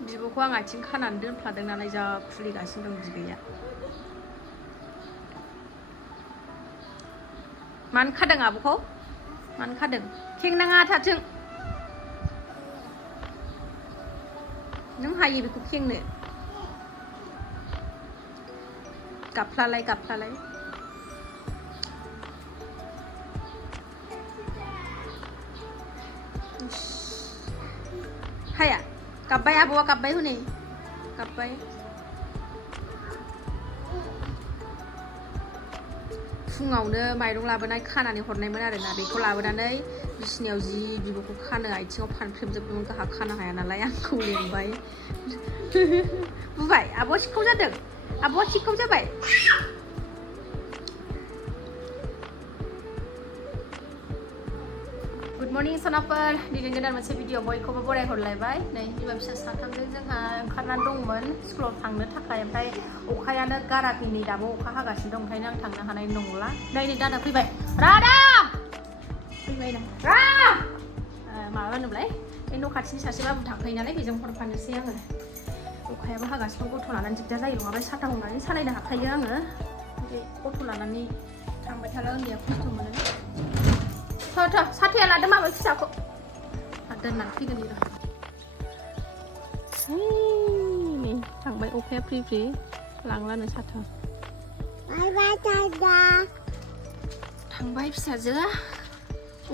बिब'खौ आं आथिं खानानै दोनफ्लादों नालाय जा खुलिगासिनो दं बिबैया। मानो खादों आब'खौ? मानो खादों? खेंनाङा थाथों। नों हायो बेखौ खेंनो। गाबफ्लालाय गाबफ्लालाय। हाया गाब्बाय आब'आ गाब्बाय हनै गाब्बाय। फुङावनो माइरं लाबोनाय खानानै हरनायमोन आरोना बेखौ लाबोनानै बिसिनायाव जि बिब'खौ खानो आथिङाव फानफ्रेबजोबदोंमोन गाहा खानो हाया नालाय आंखौ लेंबाय। बुबाय आब'आ सिखाव जादों आब'आ सिखाव जाबाय। गुड मर्निं सनाफोर दिनै गोदान मोनसे भिडिअ बयखौबो बरायहरलायबाय। नै बिमा फिसा साथामजों जोंहा ओंखारनानै दंमोन स्कुलाव थांनो थाखाय ओमफ्राय अखायानो गाराखै नै दाबो अखा हागासिनो दं ओंखायनो आं थांनो हानाय नंला। नै दादा फैबाय रादा फैबाय ना माबा होनोमोनलाय बे न' खाथिनि सासे बाबु थांखायो नालाय बेजों हरफानोसै आङो। अखायाबो हागासिनो गथ' लानानै दिगदार जायो नङाबा साथा हमनानै सालायनो हाखायो आङो। ओमफ्राय गथ' लानानै थांबाय थाला उन्दैया खस्थ' मोनो। साथाया लादो माबा फिसाखौ दोननानै फैगोन र'। नै थांबाय अखाया फ्रि फ्रि लांलानो साथा। थांबाय फिसाजोआ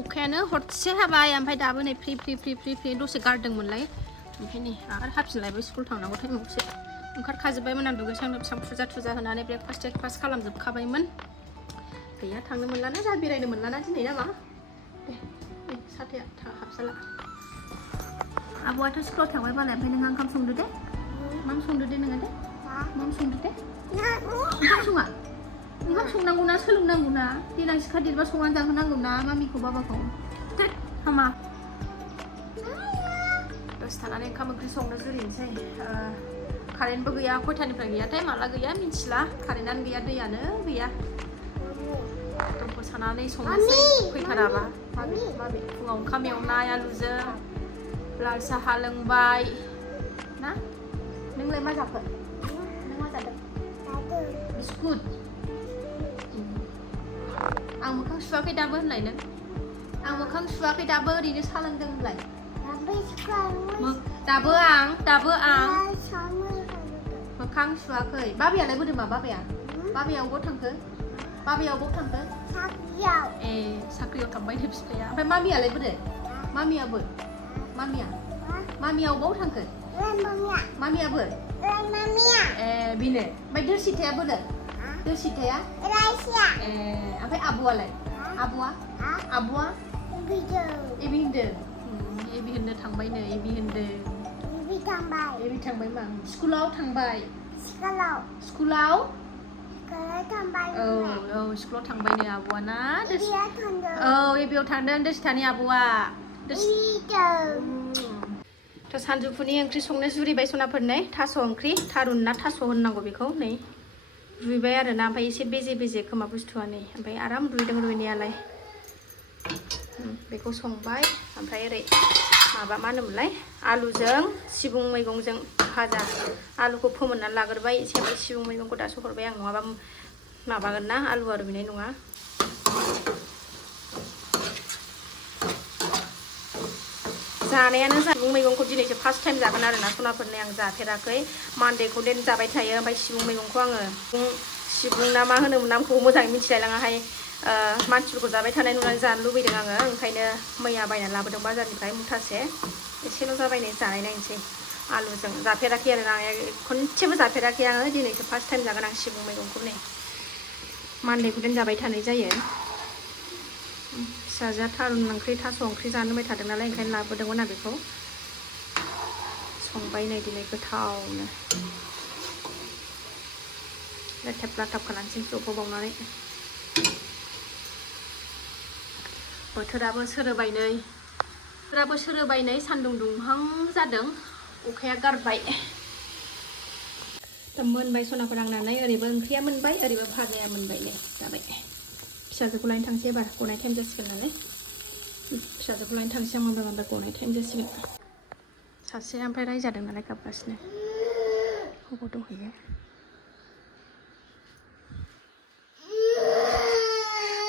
अखायानो हरसे हाबाय ओमफ्राय दाबो नै free free free free free दसे गारदोंमोनलाय ओमफ्राय नै आरो हाफिनलायबाय स्कुल थांनांगौ टाइमावसो ओंखारखाजोब्बायमोन आं दुगैस्रां लोबस्रां फुजा थुजा होनानै ब्रेकफास्ट खालामजोबखाबायमोन। गैया थांनो मोनलाना जा बेरायनो मोनलाना दिनै नामा दे साथाया हाबसाला। आब'आथ' स्कुलाव थांबाय मालाय ओमफ्राय नोंहा ओंखाम संदो दे। मा संदो दे नोङो दे मा संदो दे। ओंखाम सङा ओंखाम संनांगौना सोलोंनांगौना देनां सिखा देरबा संनानै जाहोनांगौ ना मामिखौ बाबाखौ। हामा दसे थानानै ओंखाम ओंख्रि संनो जुरिनोसै। कारेन्टबो गैया खयथानिफ्राय गैयाथाय माला गैया मिथिला कारेन्टआनो गैया दैयानो गैया। दंखौ सानानै संनोसै फैथाराबा। माबे फुङाव ओंखाम एवनाय आलुजों लाल साहा लोंबाय ना। नोंलाय मा जाखो? नों मा जादों? बिस्कुट। आं मोखां सुवाखै दाबो होनलाय नों। आं मोखां सुवाखै दाबो ओरैनो सा लोंदों होनलाय। दाबो आं मोखां सुवाखै। बाबायालाय बोरो मा बाबाया अबाव थांखो? बाबाया अबाव थांखो? साख्रियाव। ए साख्रियाव थांबाय नो बिफाया। ओमफ्राय मामियालाय बोरो? मामियाबो मामिया अबाव थांखो? मामियाबो ए बेनो। ओमफ्राय दोरसिथाया बोरो? दोरसिथाया ए ओमफ्राय आब'आलाय? आब'आ एबि होनदों। एबि होननो थांबायनो एबि होनदों। एबि थांबाय मा स्कुलाव थांबाय। स्कुलाव थांबाय। औ स्कुलाव थांबायनो आब'आ ना। औ एबियाव थांदों दोरसिथानि आब'आ। थ' सानजौफुनि ओंख्रि संनो जुरिबाय सनाफोर नै थास' ओंख्रि थारुन ना थास' होननांगौ बेखौ नै रुइबाय आरो ना। ओमफ्राय एसे बेजे खोमा बुस्थुआ नै ओमफ्राय आराम रुइदों रुइनायालाय। बेखौ संबाय ओमफ्राय ओरै माबा मा होनोमोनलाय आलुजों सिबुं मैगंजों भाजा। आलुखौ फोमोननानै लाग्रोबाय एसे ओमफ्राय सिबुं मैगंखौ दासो हरबाय आं नङाबा माबागोन ना आलुआ रुइनाय नङा। जानायानो सिबुं मैगंखौ दिनैसो फार्स्ट टाइम जागोन आरो ना सनाफोरनि आं जाफेराखै। मानदेखौ देन जाबाय थायो ओमफ्राय सिबुं मैगंखौ आङो सिबुं ना मा होनोमोन नामखौ मोजाङै मिथिलायलाङाहाय। मानसिफोरखौ जाबाय थानाय नुनानै जानो लुबैदों आङो ओंखायनो मैया बायनानै लाबोदों बाजारनिफ्राय मुथासे। एसेल' जाबाय नै जानाय नायनोसै। आलुजों जाफेराखै आरो ना खनसेबो जाफेराखै आङो दिनैसो फार्स्ट टाइम जागोन आं सिबुं मैगंखौ नै मानदेखौ देन जाबाय थानाय जायो। फिसाजोआ थारुन ओंख्रि थास' ओंख्रि जानो लुबैबाय थादों नालाय ओंखायनो लाबोदोंमोन आं बेखौ संबाय नै दिनै गोथावनो लेथेब लाथाब खालामसै जबहोबावनानै। बोथोराबो सोरोबाय नै सान्दुं दुंहां जादों अखाया गारबाय। दा मोनबाय सनाफोर आंनानै ओरैबो ओंख्रिया मोनबाय ओरैबो भाजाया मोनबाय नै जाबाय। फिसाजोखौ लायनो थांसै एबार गनाय टाइम जासिगोन नालाय फिसाजोखौ लायनो थांसै आं माबा गनाय टाइम जासिगोन। सासे ओमफ्राय रायजादों नालाय गाबगासिनो अबाव दंहैयो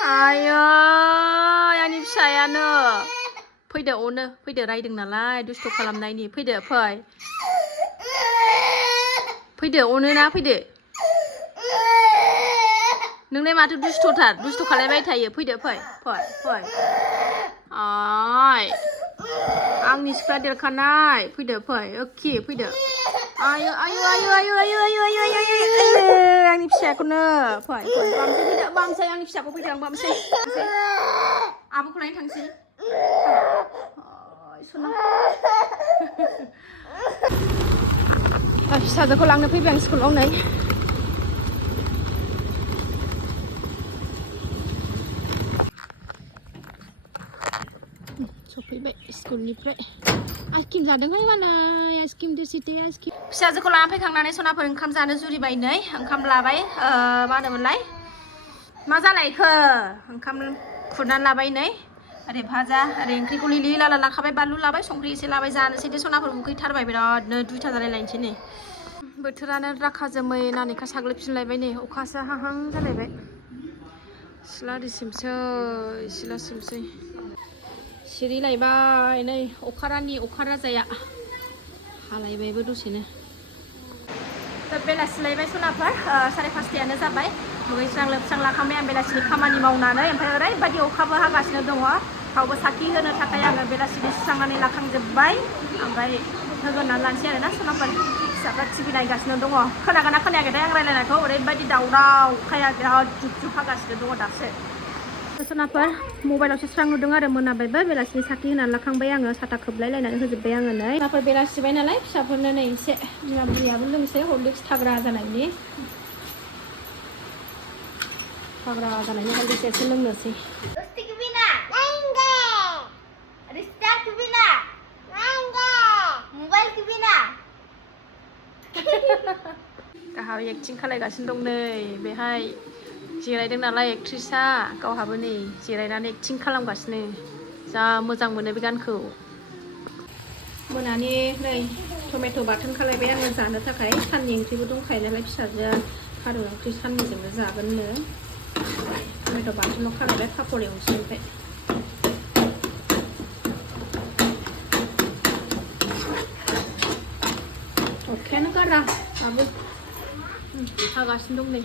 आयै आंनि फिसायानो फैदो अनो फैदो रायदों नालाय दुस्थ' खालामनायनि फैदो फैदो अनोना फैदो नोंलाय माथो दुस्थ' खालायबाय थायो फैदो फै आय आंनि सिख्ला देरखानाय फैदो ओखि फैदो आयु आंनि फिसाखौनो फै बामसै आंनि फिसाखौ फैदो आं बामसै आब'खौ लायनो थांसै फिसाजोखौ लांनो फैबाय आं स्कुलाव नै सफैबाय स्कुलनिफ्राय आइसक्रिम जादोंहाय मालाय आइसक्रिम देसिटे आइसक्रिम फिसाजोखौ लाना फैखांनानै सनाफोर ओंखाम जानो जुरिबाय नै ओंखाम लाबाय मा होनोमोनलाय मा जालायखो ओंखाम खुरनानै लाबाय नै ओरै भाजा ओरै ओंख्रिखौ लिलि लाला लाखाबाय बानलु लाबाय संख्रि एसे लाबाय जानोसै दे सनाफोर उखैथारबाय बिरादनो 2टा जालायलायनोसै नै बोथोरानो राखा जोमै नानेखा साग्लोबफिनलायबाय नै अखासो हाहां जालायबाय सिला सिमसै सिरिलायबाय नै अखा राजाया हालायबायबो दसेनो बेलासिलायबाय सनाफोर 5:30 जाबाय दुगैस्रां लोबस्रां लाखांबाय आं बेलासिनि खामानि मावनानै ओमफ्राय ओरैबायदि अखाबो हागासिनो दङ थावबो साखि होनो थाखाय आङो बेलासिनि सुस्रांनानै लाखांजोब्बाय ओमफ्राय होगोननानै लानोसै आरोना सनाफोर फिसाफ्रा टिभि नायगासिनो दङ खोनागोना खोनायाखैथाय आं रायलायनायखौ ओरैबायदि दावराव अखाया बिराद जुब जुब हागासिनो दङ दासो सनाफोर मबाइलावसो स्रां नुदों आरो मोनाबायबो बेलासिनि साखि होनानै लाखांबाय आङो साथा खोबलायलायनानै होजोब्बाय आङो नै सनाफोर बेलासिबाय नालाय फिसाफोरनो नै एसे बिमा बुरियाबो लोंसै हरलिक्स थाग्रा जानायनि हरलिक्स एसे लोंनोसै गावहा एक्टिं खालायगासिनो दं नै बेहाय जिरायदों नालाय एक्ट्रिसआ गावहाबो नै जिरायनानै एक्टिं खालामगासिनो जा मोजां मोनो बे गानखौ मोनानि नै टमेट' बाथोन खालायबाय आङो जानो थाखाय साननि ओंख्रिबो दंखायो नालाय फिसाजोआ थारुन ओंख्रि साननिजोंनो जागोननो टमेट' बाथोनाव खालायबाय पापर एवनोसै ओमफ्राय अखायानो गारा दाबो हागासिनो दं नै